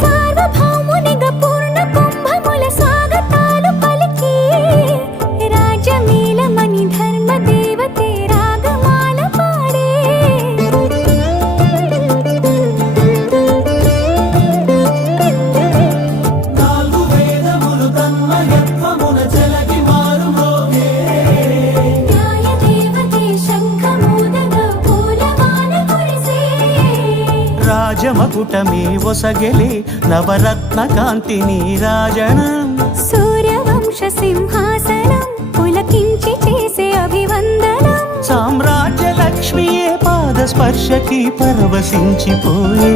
సార్వభౌమునిగా పూర్ణ కుంభముల స్వాగతాలు పలికి రాజమేళమని ధర్మ దేవతే రాగమాల పాడే నాలుగు వేదములు తన్మయత్వమున చెలగి మారు మోగే న్యాయ దేవతే శంఖమూదగా పూలవాన కురిసే రాజమకుటమే ఒసగెలి నవరత్న కాంతిని రాజనం సూర్యవంశ సింహాసనం పులకించి చేసే అభివందనం సామ్రాజ్య లక్ష్మియే పాద స్పర్శకి పరవశించిపోయే